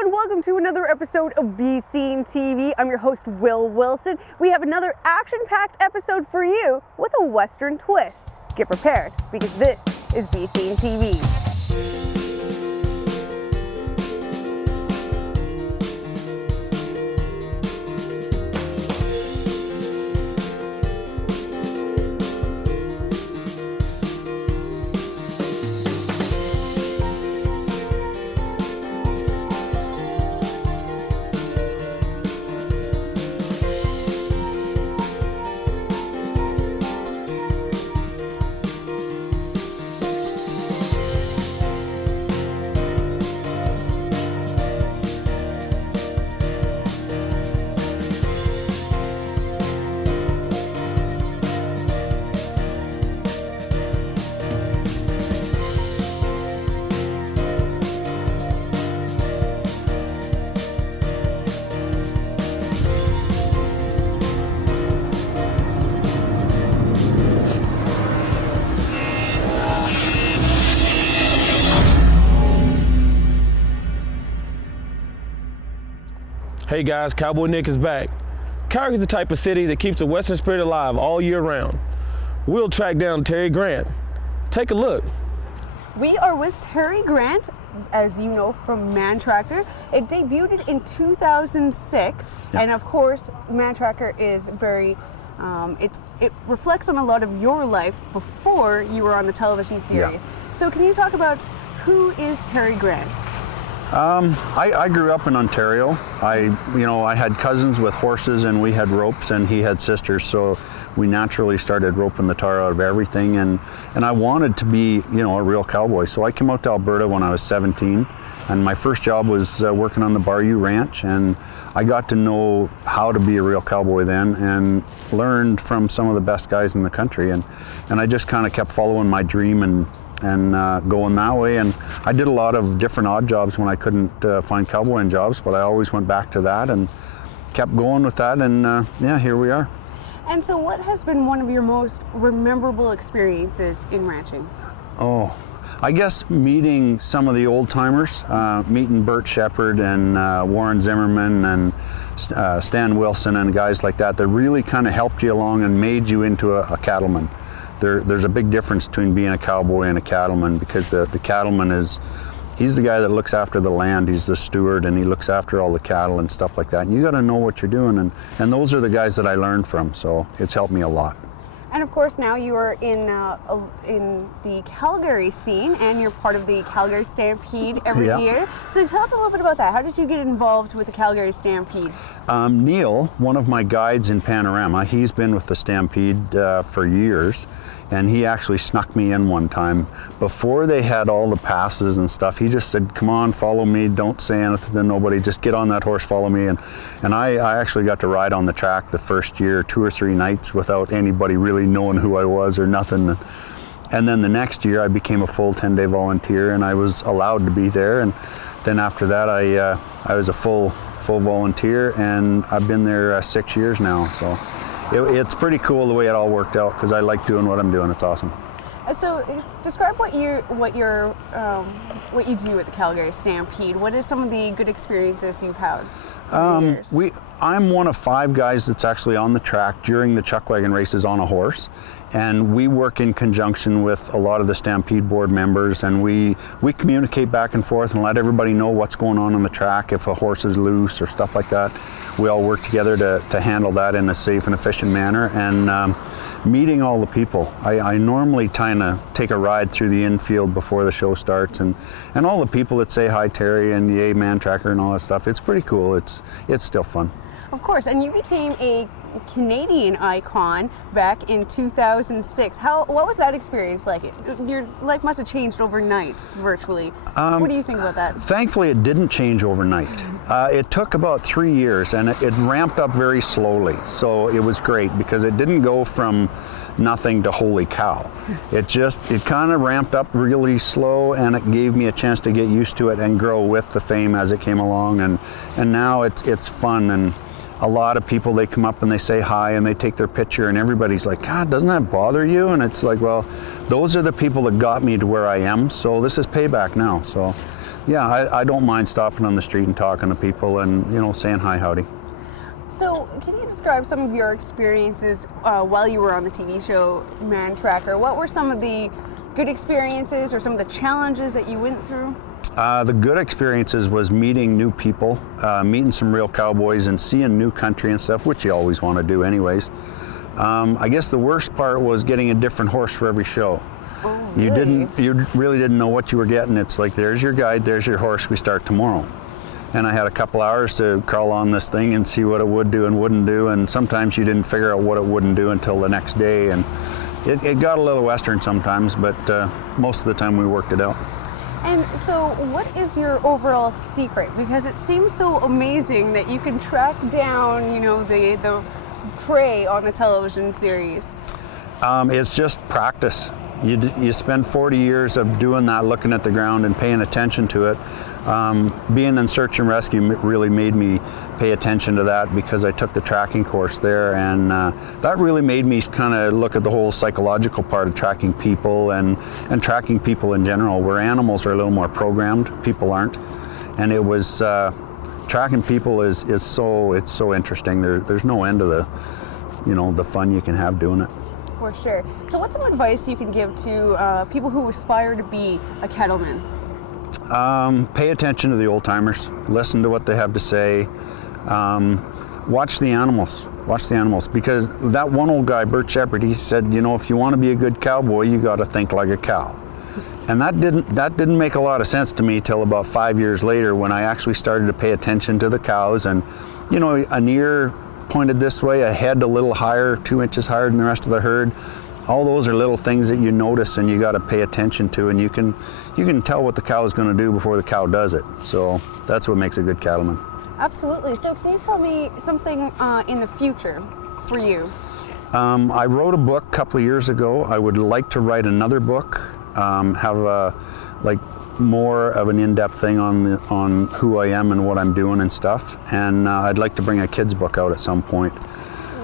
and welcome to another episode of Bscene TV. I'm your host, Wilson. We have another action-packed episode for you with a Western twist. Get prepared, because this is Bscene TV. Hey guys, Cowboy Nick is back. Calgary is the type of city that keeps the Western spirit alive all year round. We'll track down Terry Grant. Take a look. We are with Terry Grant, as you know, from Mantracker. It debuted in 2006, and of course, Mantracker is very, it reflects on a lot of your life before you were on the television series. So can you talk about who is Terry Grant? I grew up in Ontario. I had cousins with horses, and we had ropes, and he had sisters, so we naturally started roping the tar out of everything, and I wanted to be, a real cowboy. So I came out to Alberta when I was 17, and my first job was working on the Bayou Ranch, and I got to know how to be a real cowboy then, and learned from some of the best guys in the country, and I just kind of kept following my dream and going that way. And I did a lot of different odd jobs when I couldn't find cowboying jobs, but I always went back to that and kept going with that, and here we are. And so what has been one of your most memorable experiences in ranching? Oh, I guess meeting some of the old timers, meeting Bert Shepard and Warren Zimmerman and Stan Wilson and guys like that really kind of helped you along and made you into a cattleman. There's a big difference between being a cowboy and a cattleman, because the cattleman he's the guy that looks after the land. He's the steward, and he looks after all the cattle and stuff like that. And you got to know what you're doing, and those are the guys that I learned from. So it's helped me a lot. And of course, now you are in the Calgary scene, and you're part of the Calgary Stampede every year. So tell us a little bit about that. How did you get involved with the Calgary Stampede? Neil, one of my guides in Panorama, he's been with the Stampede for years. And he actually snuck me in one time before they had all the passes and stuff. He just said, "Come on, follow me. Don't say anything to nobody. Just get on that horse, follow me." And I actually got to ride on the track the first year, 2 or 3 nights, without anybody really knowing who I was or nothing. And then the next year, I became a full 10-day volunteer, and I was allowed to be there. And then after that, I was a full volunteer, and I've been there 6 years now. So. It's pretty cool the way it all worked out, because I like doing what I'm doing. It's awesome. So describe what you do at the Calgary Stampede. What is some of the good experiences you've had? I'm one of 5 guys that's actually on the track during the chuck wagon races on a horse, and we work in conjunction with a lot of the Stampede board members, and we communicate back and forth and let everybody know what's going on the track, if a horse is loose or stuff like that. We all work together to handle that in a safe and efficient manner. And meeting all the people. I normally kind of take a ride through the infield before the show starts, and all the people that say hi Terry and yay Mantracker and all that stuff. It's pretty cool. It's still fun. Of course, and you became a Canadian icon back in 2006. What was that experience like? Your life must have changed overnight, virtually. What do you think about that? Thankfully, it didn't change overnight. It took about 3 years, and it ramped up very slowly. So it was great, because it didn't go from nothing to holy cow. It kind of ramped up really slow, and it gave me a chance to get used to it and grow with the fame as it came along. And now it's fun, and a lot of people, they come up and they say hi and they take their picture, and everybody's like, God, doesn't that bother you? And it's like, well, those are the people that got me to where I am, so this is payback now. So yeah, I don't mind stopping on the street and talking to people and, you know, saying hi, howdy. So, can you describe some of your experiences while you were on the TV show Mantracker? What were some of the good experiences or some of the challenges that you went through? The good experiences was meeting new people, meeting some real cowboys and seeing new country and stuff, which you always want to do anyways. I guess the worst part was getting a different horse for every show. Oh, really? You really didn't know what you were getting. It's like, there's your guide, there's your horse, we start tomorrow. And I had a couple hours to crawl on this thing and see what it would do and wouldn't do, and sometimes you didn't figure out what it wouldn't do until the next day, and it got a little western sometimes, but most of the time we worked it out. And so, what is your overall secret? Because it seems so amazing that you can track down, you know, the prey on the television series. It's just practice. You spend 40 years of doing that, looking at the ground and paying attention to it. Being in search and rescue really made me pay attention to that because I took the tracking course there, and that really made me kind of look at the whole psychological part of tracking people and tracking people in general, where animals are a little more programmed, people aren't. And it was tracking people is so interesting. There's no end to the fun you can have doing it. For sure. So what's some advice you can give to people who aspire to be a cattleman? Pay attention to the old timers. Listen to what they have to say. Watch the animals. Watch the animals, because that one old guy, Bert Shepherd, he said, you know, if you want to be a good cowboy, you got to think like a cow. And that didn't make a lot of sense to me till about 5 years later, when I actually started to pay attention to the cows. And, you know, an ear pointed this way, a head a little higher, 2 inches higher than the rest of the herd. All those are little things that you notice and you got to pay attention to, and you can tell what the cow is going to do before the cow does it. So that's what makes a good cattleman. Absolutely. So can you tell me something in the future for you? I wrote a book a couple of years ago. I would like to write another book, have more of an in-depth thing on who I am and what I'm doing and stuff. And I'd like to bring a kid's book out at some point.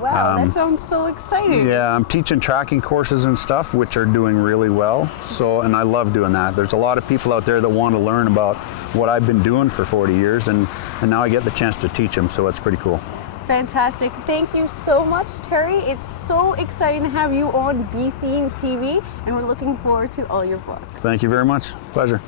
Wow, that sounds so exciting. Yeah, I'm teaching tracking courses and stuff, which are doing really well. So, and I love doing that. There's a lot of people out there that want to learn about what I've been doing for 40 years, and now I get the chance to teach them, so it's pretty cool. Fantastic. Thank you so much, Terry. It's so exciting to have you on Bscene TV, and we're looking forward to all your books. Thank you very much. Pleasure.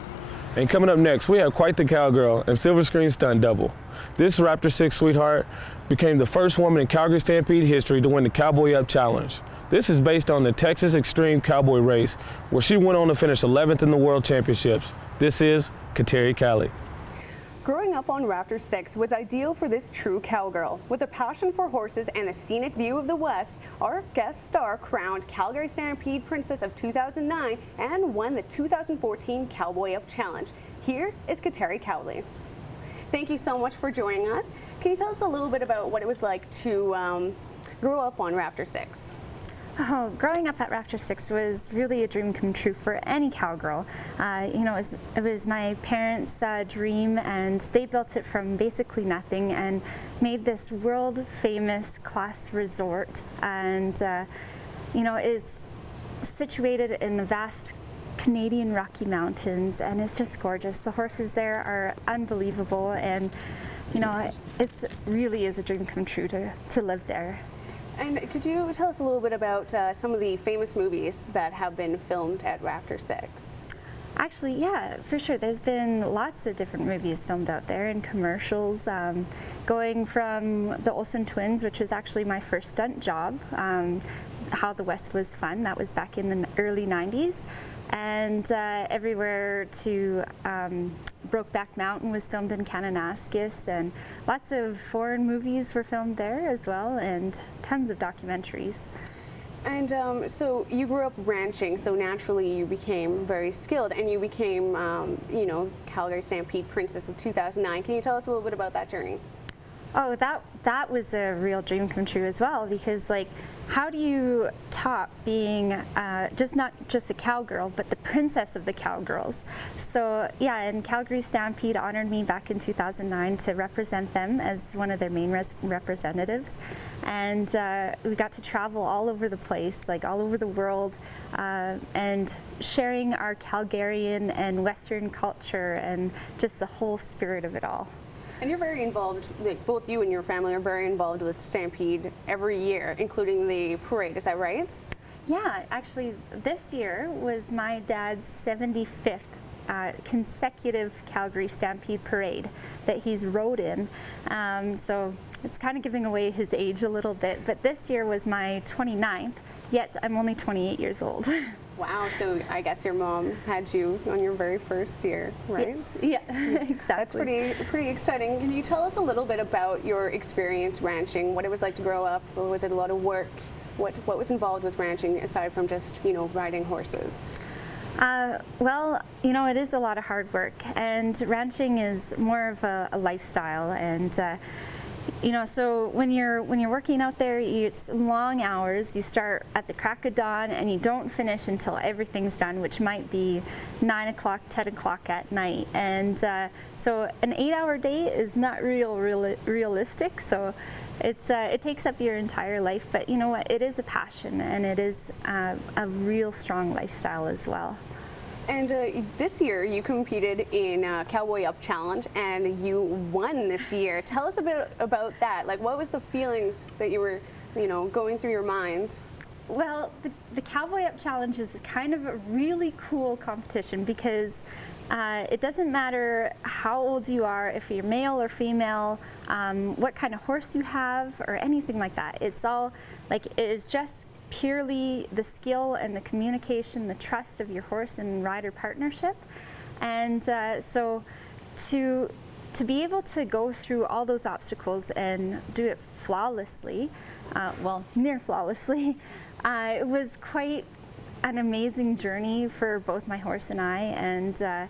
And coming up next, we have quite the cowgirl and silver screen stunt double. This Rafter 6 sweetheart became the first woman in Calgary Stampede history to win the Cowboy Up Challenge. This is based on the Texas Extreme Cowboy race, where she went on to finish 11th in the World Championships. This is Kateri Cowley. Growing up on Rafter 6 was ideal for this true cowgirl. With a passion for horses and the scenic view of the West, our guest star crowned Calgary Stampede Princess of 2009 and won the 2014 Cowboy Up Challenge. Here is Kateri Cowley. Thank you so much for joining us. Can you tell us a little bit about what it was like to grow up on Rafter 6? Oh, growing up at Rafter 6 was really a dream come true for any cowgirl. You know, it was my parents' dream, and they built it from basically nothing and made this world-famous class resort. And, you know, it's situated in the vast Canadian Rocky Mountains, and it's just gorgeous. The horses there are unbelievable, and, you know, it really is a dream come true to live there. And could you tell us a little bit about some of the famous movies that have been filmed at Rafter 6? Actually, yeah, for sure. There's been lots of different movies filmed out there and commercials, going from the Olsen twins, which was actually my first stunt job, How the West Was Fun. That was back in the early 90s. And everywhere to Brokeback Mountain was filmed in Kananaskis, and lots of foreign movies were filmed there as well, and tons of documentaries. And so you grew up ranching, so naturally you became very skilled, and you became, you know, Calgary Stampede Princess of 2009. Can you tell us a little bit about that journey? Oh, that was a real dream come true as well, because like, how do you top being not just a cowgirl, but the princess of the cowgirls? So yeah, and Calgary Stampede honored me back in 2009 to represent them as one of their main representatives, and we got to travel all over the place, like all over the world, and sharing our Calgarian and Western culture and just the whole spirit of it all. And you're very involved, like both you and your family are very involved with Stampede every year, including the parade, is that right? Yeah, actually this year was my dad's 75th consecutive Calgary Stampede parade that he's rode in. So it's kind of giving away his age a little bit, but this year was my 29th, yet I'm only 28 years old. Wow, so I guess your mom had you on your very first year, right? Yes. Yeah, exactly. That's pretty exciting. Can you tell us a little bit about your experience ranching, what it was like to grow up, or was it a lot of work? What was involved with ranching aside from just, riding horses? Well, it is a lot of hard work, and ranching is more of a lifestyle, and so when you're working out there, it's long hours. You start at the crack of dawn and you don't finish until everything's done, which might be 9 o'clock, 10 o'clock at night. And so an 8-hour day is not realistic. So it takes up your entire life. But you know what? It is a passion, and it is a real strong lifestyle as well. And this year you competed in Cowboy Up Challenge, and you won this year. Tell us a bit about that. Like, what was the feelings that you were, going through your minds? Well, the Cowboy Up Challenge is kind of a really cool competition, because it doesn't matter how old you are, if you're male or female, what kind of horse you have, or anything like that. It's all, like, it is just purely the skill and the communication, the trust of your horse and rider partnership. And so to be able to go through all those obstacles and do it flawlessly, well, near flawlessly, it was quite an amazing journey for both my horse and I, and to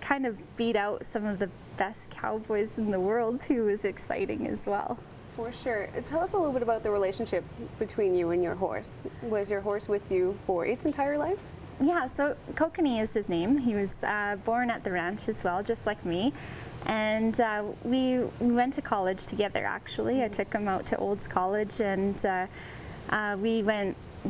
kind of beat out some of the best cowboys in the world too was exciting as well. For sure. Tell us a little bit about the relationship between you and your horse. Was your horse with you for its entire life? Yeah, so Kokanee is his name. He was born at the ranch as well, just like me. And we went to college together, actually. I took him out to Olds College, and we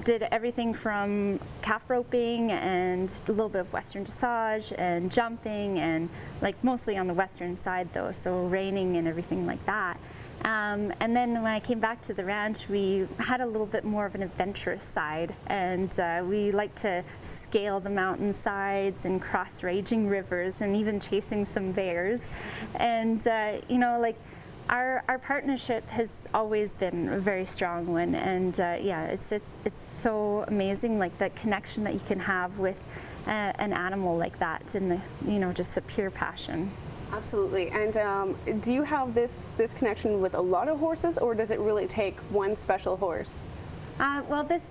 did everything from calf roping and a little bit of Western dressage and jumping, and like mostly on the Western side though, so reining and everything like that. And then when I came back to the ranch, we had a little bit more of an adventurous side, and we liked to scale the mountainsides and cross raging rivers and even chasing some bears. And our partnership has always been a very strong one, and it's so amazing, like the connection that you can have with an animal like that, and just a pure passion. Absolutely. And do you have this connection with a lot of horses, or does it really take one special horse? Well, I'd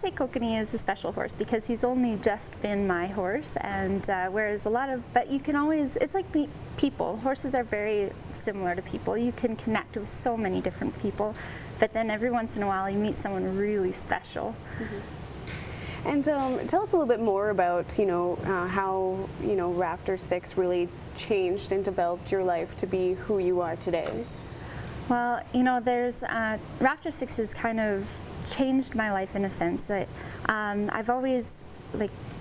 say Kokanee is a special horse, because he's only just been my horse, and whereas but you can always, it's like people. Horses are very similar to people. You can connect with so many different people, but then every once in a while you meet someone really special. Mm-hmm. And tell us a little bit more about, how, Rafter 6 really changed and developed your life to be who you are today. Well, there's, Rafter 6 has kind of changed my life in a sense. I've always,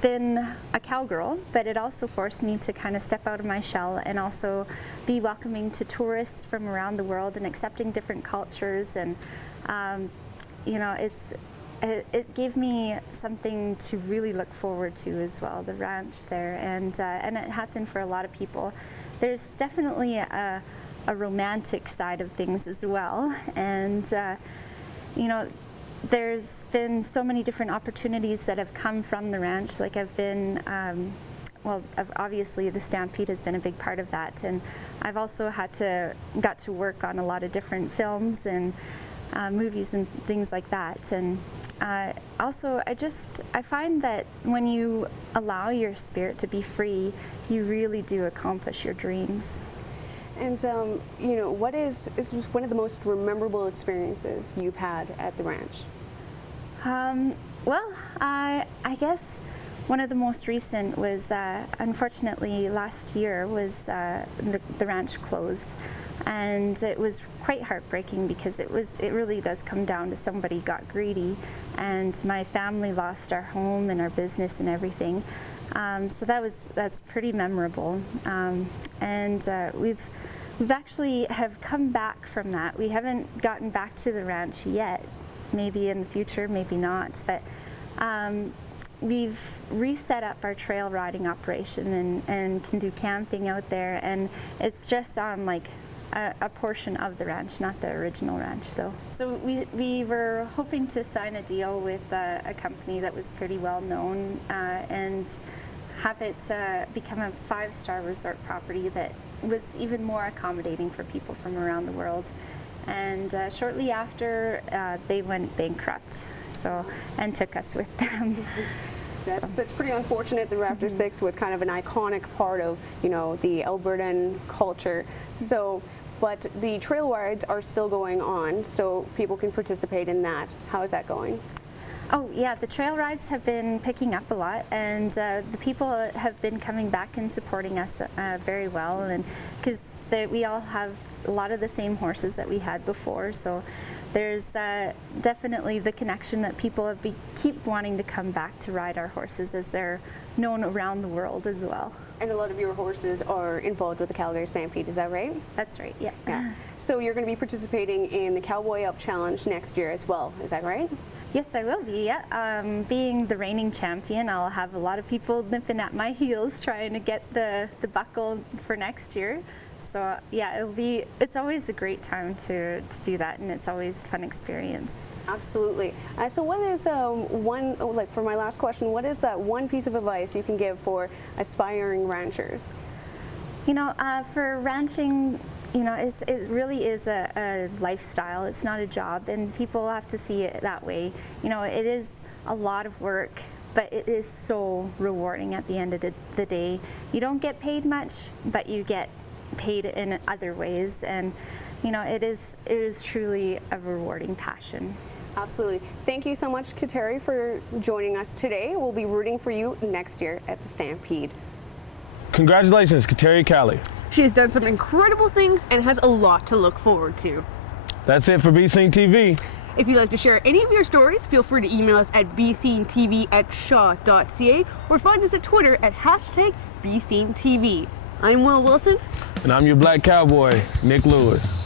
been a cowgirl, but it also forced me to kind of step out of my shell and also be welcoming to tourists from around the world and accepting different cultures, and, it gave me something to really look forward to as well, the ranch there, and it happened for a lot of people. There's definitely a romantic side of things as well, and there's been so many different opportunities that have come from the ranch. Like I've been, obviously the Stampede has been a big part of that, and I've also got to work on a lot of different films and movies and things like that. And also, I find that when you allow your spirit to be free, you really do accomplish your dreams. And you know, what is one of the most memorable experiences you've had at the ranch? Well, I guess one of the most recent was, unfortunately, last year was the ranch closed, and it was quite heartbreaking because it really does come down to somebody got greedy, and my family lost our home and our business and everything. So that's pretty memorable, and we've actually have come back from that. We haven't gotten back to the ranch yet. Maybe in the future, maybe not. But we've reset up our trail riding operation and can do camping out there. And it's just on like a portion of the ranch, not the original ranch though. So we were hoping to sign a deal with a company that was pretty well known and have it become a 5-star resort property that was even more accommodating for people from around the world. And shortly after, they went bankrupt, and took us with them. That's pretty unfortunate. The Rafter 6 was kind of an iconic part of, you know, the Albertan culture. So, but the trail rides are still going on, so people can participate in that. How is that going? Oh yeah, the trail rides have been picking up a lot, and the people have been coming back and supporting us very well, and because we all have a lot of the same horses that we had before, so there's definitely the connection that people keep wanting to come back to ride our horses, as they're known around the world as well. And a lot of your horses are involved with the Calgary Stampede, is that right? That's right, yeah. So you're going to be participating in the Cowboy Up Challenge next year as well, is that right? Yes, I will be, yeah. Being the reigning champion, I'll have a lot of people nipping at my heels trying to get the buckle for next year. So yeah, it's always a great time to do that, and it's always a fun experience. Absolutely. So what is for my last question, what is that one piece of advice you can give for aspiring ranchers? You know, for ranching, you know, it really is a lifestyle. It's not a job, and people have to see it that way. You know, it is a lot of work, but it is so rewarding at the end of the day. You don't get paid much, but you get paid in other ways, and you know, it is truly a rewarding passion. Absolutely. Thank you so much, Kateri, for joining us today. We'll be rooting for you next year at the Stampede. Congratulations, Kateri Cowley. She has done some incredible things and has a lot to look forward to. That's it for Bscene TV. If you'd like to share any of your stories, feel free to email us at bscenetv@shaw.ca or find us at Twitter at #BsceneTV. I'm Wilson. And I'm your black cowboy, Nik Lewis.